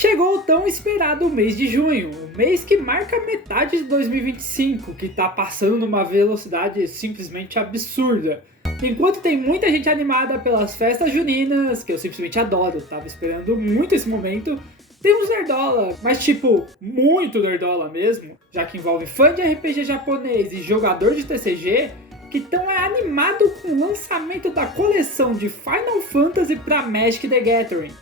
Chegou o tão esperado mês de junho, o mês que marca metade de 2025, que tá passando numa velocidade simplesmente absurda. Enquanto tem muita gente animada pelas festas juninas, que eu simplesmente adoro, tava esperando muito esse momento, tem uns nerdola, mas tipo, muito nerdola mesmo, já que envolve fã de RPG japonês e jogador de TCG, que estão animados com o lançamento da coleção de Final Fantasy pra Magic the Gathering.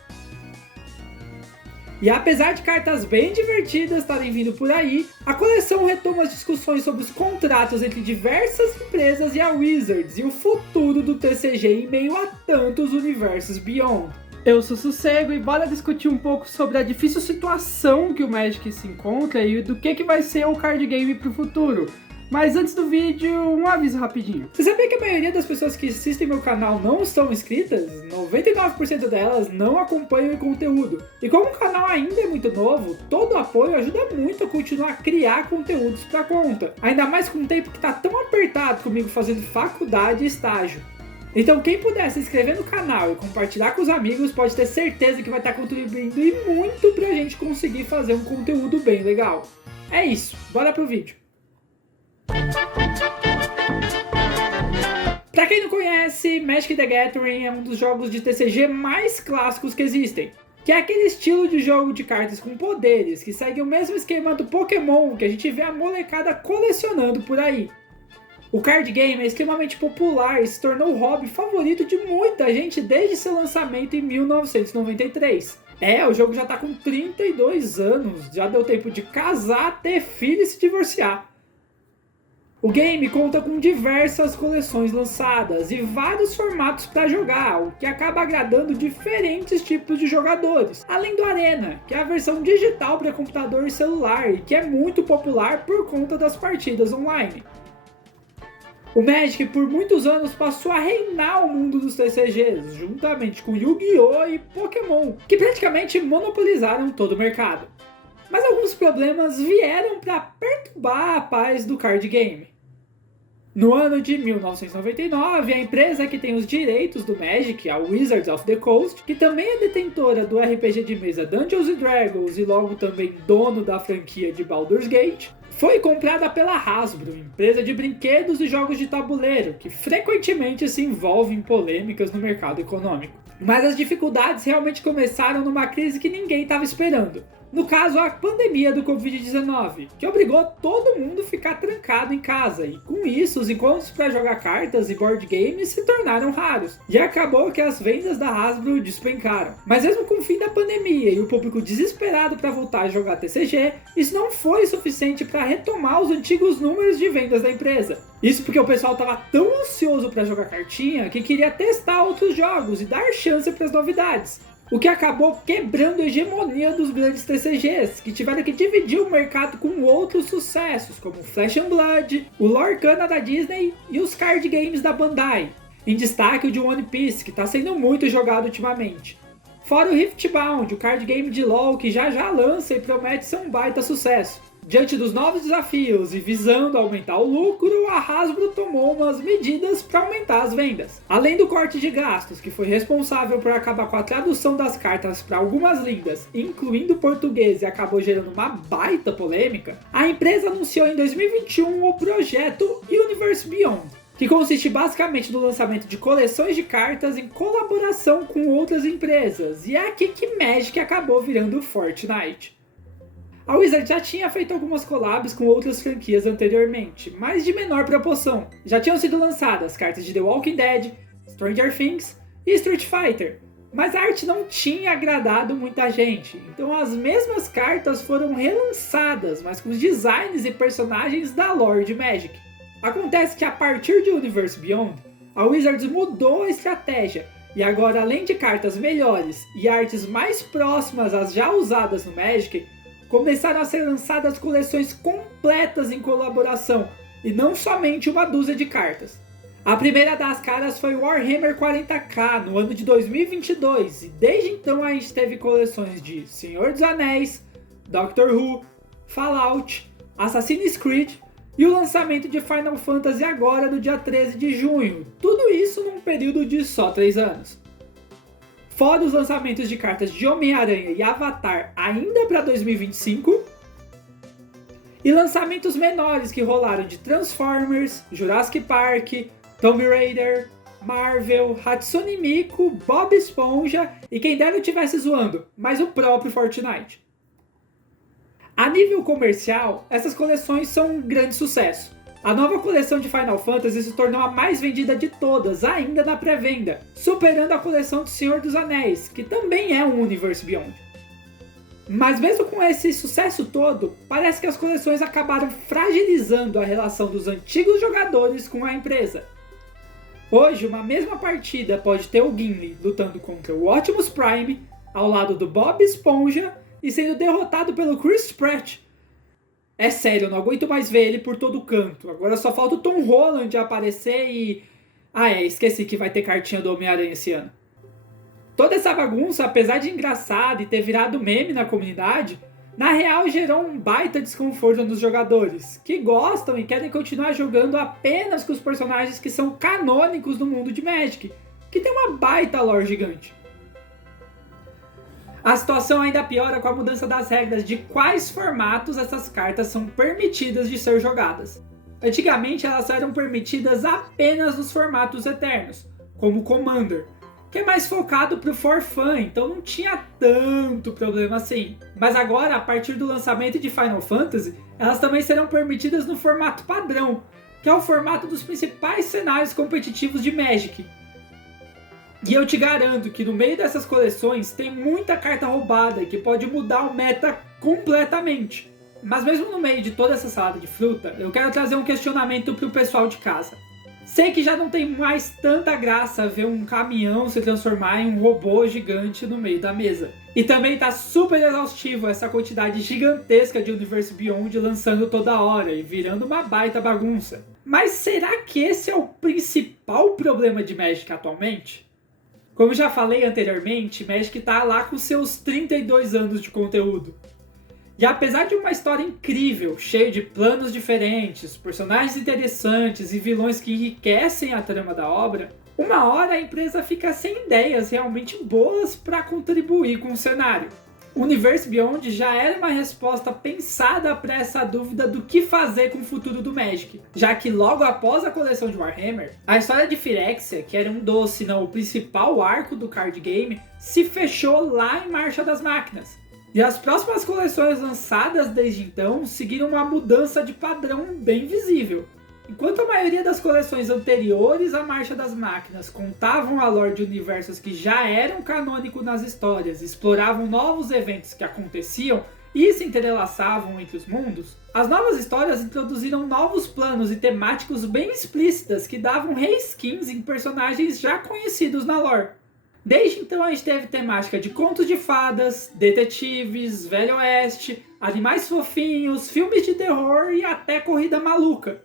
E apesar de cartas bem divertidas estarem vindo por aí, a coleção retoma as discussões sobre os contratos entre diversas empresas e a Wizards e o futuro do TCG em meio a tantos universos Beyond. Eu sou Sossego e bora discutir um pouco sobre a difícil situação que o Magic se encontra e do que vai ser o card game pro futuro. Mas antes do vídeo, um aviso rapidinho. Você sabia que a maioria das pessoas que assistem meu canal não são inscritas? 99% delas não acompanham o conteúdo. E como o canal ainda é muito novo, todo o apoio ajuda muito a continuar a criar conteúdos pra conta. Ainda mais com um tempo que tá tão apertado comigo fazendo faculdade e estágio. Então quem puder se inscrever no canal e compartilhar com os amigos pode ter certeza que vai estar contribuindo e muito pra gente conseguir fazer um conteúdo bem legal. É isso, bora pro vídeo. Pra quem não conhece, Magic the Gathering é um dos jogos de TCG mais clássicos que existem, que é aquele estilo de jogo de cartas com poderes que segue o mesmo esquema do Pokémon que a gente vê a molecada colecionando por aí. O card game é extremamente popular e se tornou o hobby favorito de muita gente desde seu lançamento em 1993. O jogo já tá com 32 anos, já deu tempo de casar, ter filho e se divorciar. O game conta com diversas coleções lançadas e vários formatos para jogar, o que acaba agradando diferentes tipos de jogadores. Além do Arena, que é a versão digital para computador e celular e que é muito popular por conta das partidas online. O Magic por muitos anos passou a reinar o mundo dos TCGs, juntamente com Yu-Gi-Oh! E Pokémon, que praticamente monopolizaram todo o mercado. Mas alguns problemas vieram para perturbar a paz do card game. No ano de 1999, a empresa que tem os direitos do Magic, a Wizards of the Coast, que também é detentora do RPG de mesa Dungeons & Dragons e logo também dono da franquia de Baldur's Gate, foi comprada pela Hasbro, empresa de brinquedos e jogos de tabuleiro, que frequentemente se envolve em polêmicas no mercado econômico. Mas as dificuldades realmente começaram numa crise que ninguém estava esperando. No caso, a pandemia do Covid-19, que obrigou todo mundo a ficar trancado em casa, e com isso os encontros para jogar cartas e board games se tornaram raros, e acabou que as vendas da Hasbro despencaram. Mas mesmo com o fim da pandemia e o público desesperado para voltar a jogar TCG, isso não foi suficiente para retomar os antigos números de vendas da empresa. Isso porque o pessoal estava tão ansioso para jogar cartinha que queria testar outros jogos e dar chance para as novidades. O que acabou quebrando a hegemonia dos grandes TCGs, que tiveram que dividir o mercado com outros sucessos, como Flesh and Blood, o Lorcana da Disney e os card games da Bandai. Em destaque o de One Piece, que está sendo muito jogado ultimamente. Fora o Riftbound, o card game de LoL, que já lança e promete ser um baita sucesso. Diante dos novos desafios e visando aumentar o lucro, a Hasbro tomou umas medidas para aumentar as vendas. Além do corte de gastos, que foi responsável por acabar com a tradução das cartas para algumas línguas, incluindo português, e acabou gerando uma baita polêmica, a empresa anunciou em 2021 o projeto Universe Beyond, que consiste basicamente no lançamento de coleções de cartas em colaboração com outras empresas, e é aqui que Magic acabou virando Fortnite. A Wizard já tinha feito algumas collabs com outras franquias anteriormente, mas de menor proporção. Já tinham sido lançadas cartas de The Walking Dead, Stranger Things e Street Fighter, mas a arte não tinha agradado muita gente, então as mesmas cartas foram relançadas, mas com os designs e personagens da lore de Magic. Acontece que a partir de Universe Beyond, a Wizards mudou a estratégia, e agora além de cartas melhores e artes mais próximas às já usadas no Magic, começaram a ser lançadas coleções completas em colaboração, e não somente uma dúzia de cartas. A primeira das caras foi Warhammer 40k no ano de 2022, e desde então a gente teve coleções de Senhor dos Anéis, Doctor Who, Fallout, Assassin's Creed e o lançamento de Final Fantasy agora no dia 13 de junho, tudo isso num período de só 3 anos. fora os lançamentos de cartas de Homem-Aranha e Avatar ainda para 2025, e lançamentos menores que rolaram de Transformers, Jurassic Park, Tomb Raider, Marvel, Hatsune Miku, Bob Esponja e quem dera eu estivesse zoando, mas o próprio Fortnite. A nível comercial, essas coleções são um grande sucesso. A nova coleção de Final Fantasy se tornou a mais vendida de todas, ainda na pré-venda, superando a coleção do Senhor dos Anéis, que também é um Universe Beyond. Mas mesmo com esse sucesso todo, parece que as coleções acabaram fragilizando a relação dos antigos jogadores com a empresa. Hoje, uma mesma partida pode ter o Gimli lutando contra o Optimus Prime, ao lado do Bob Esponja, e sendo derrotado pelo Chris Pratt. É sério, eu não aguento mais ver ele por todo canto. Agora só falta o Tom Holland aparecer e... esqueci que vai ter cartinha do Homem-Aranha esse ano. Toda essa bagunça, apesar de engraçada e ter virado meme na comunidade, na real gerou um baita desconforto nos jogadores, que gostam e querem continuar jogando apenas com os personagens que são canônicos do mundo de Magic, que tem uma baita lore gigante. A situação ainda piora com a mudança das regras de quais formatos essas cartas são permitidas de ser jogadas. Antigamente elas eram permitidas apenas nos formatos eternos, como Commander, que é mais focado pro for fun, então não tinha tanto problema assim. Mas agora, a partir do lançamento de Final Fantasy, elas também serão permitidas no formato padrão, que é o formato dos principais cenários competitivos de Magic. E eu te garanto que no meio dessas coleções tem muita carta roubada que pode mudar o meta completamente. Mas mesmo no meio de toda essa salada de fruta, eu quero trazer um questionamento pro pessoal de casa. Sei que já não tem mais tanta graça ver um caminhão se transformar em um robô gigante no meio da mesa. E também tá super exaustivo essa quantidade gigantesca de Universe Beyond lançando toda hora e virando uma baita bagunça. Mas será que esse é o principal problema de Magic atualmente? Como já falei anteriormente, Magic tá lá com seus 32 anos de conteúdo. E apesar de uma história incrível, cheia de planos diferentes, personagens interessantes e vilões que enriquecem a trama da obra, uma hora a empresa fica sem ideias realmente boas para contribuir com o cenário. O Universe Beyond já era uma resposta pensada para essa dúvida do que fazer com o futuro do Magic, já que logo após a coleção de Warhammer, a história de Phyrexia, que era um dos, se não o principal arco do card game, se fechou lá em Marcha das Máquinas. E as próximas coleções lançadas desde então seguiram uma mudança de padrão bem visível. Enquanto a maioria das coleções anteriores à Marcha das Máquinas contavam a lore de universos que já eram canônicos nas histórias, exploravam novos eventos que aconteciam e se entrelaçavam entre os mundos, as novas histórias introduziram novos planos e temáticos bem explícitas que davam reskins em personagens já conhecidos na lore. Desde então a gente teve temática de contos de fadas, detetives, Velho Oeste, animais fofinhos, filmes de terror e até corrida maluca.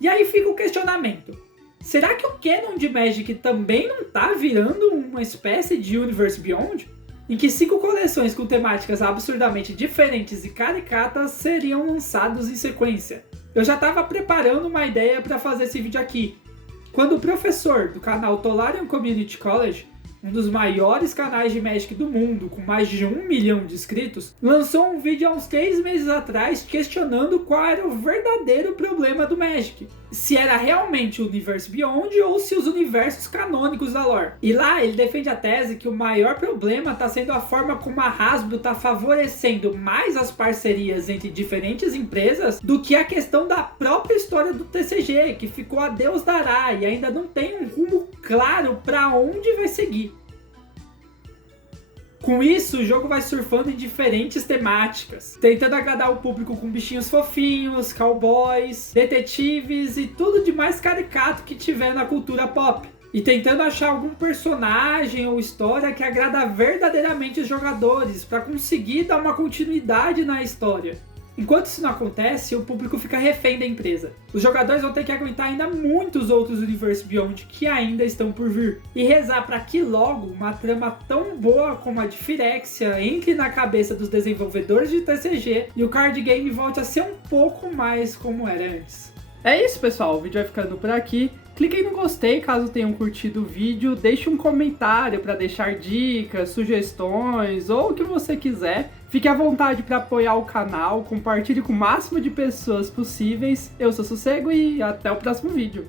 E aí fica o questionamento. Será que o canon de Magic também não tá virando uma espécie de Universe Beyond? Em que 5 coleções com temáticas absurdamente diferentes e caricatas seriam lançados em sequência? Eu já estava preparando uma ideia para fazer esse vídeo aqui, quando o professor do canal Tolarian Community College, um dos maiores canais de Magic do mundo, com mais de 1 milhão de inscritos, lançou um vídeo há uns 3 meses atrás questionando qual era o verdadeiro problema do Magic. Se era realmente o Universe Beyond ou se os universos canônicos da lore. E lá ele defende a tese que o maior problema está sendo a forma como a Hasbro está favorecendo mais as parcerias entre diferentes empresas do que a questão da própria história do TCG, que ficou a Deus dará e ainda não tem um rumo claro para onde vai seguir. Com isso, o jogo vai surfando em diferentes temáticas, tentando agradar o público com bichinhos fofinhos, cowboys, detetives e tudo de mais caricato que tiver na cultura pop. E tentando achar algum personagem ou história que agrada verdadeiramente os jogadores, para conseguir dar uma continuidade na história. Enquanto isso não acontece, o público fica refém da empresa. Os jogadores vão ter que aguentar ainda muitos outros Universe Beyond que ainda estão por vir. E rezar para que logo uma trama tão boa como a de Phyrexia entre na cabeça dos desenvolvedores de TCG e o card game volte a ser um pouco mais como era antes. É isso, pessoal. O vídeo vai ficando por aqui. Cliquem no gostei caso tenham curtido o vídeo, deixe um comentário para deixar dicas, sugestões ou o que você quiser. Fique à vontade para apoiar o canal, compartilhe com o máximo de pessoas possíveis. Eu sou Sossego e até o próximo vídeo.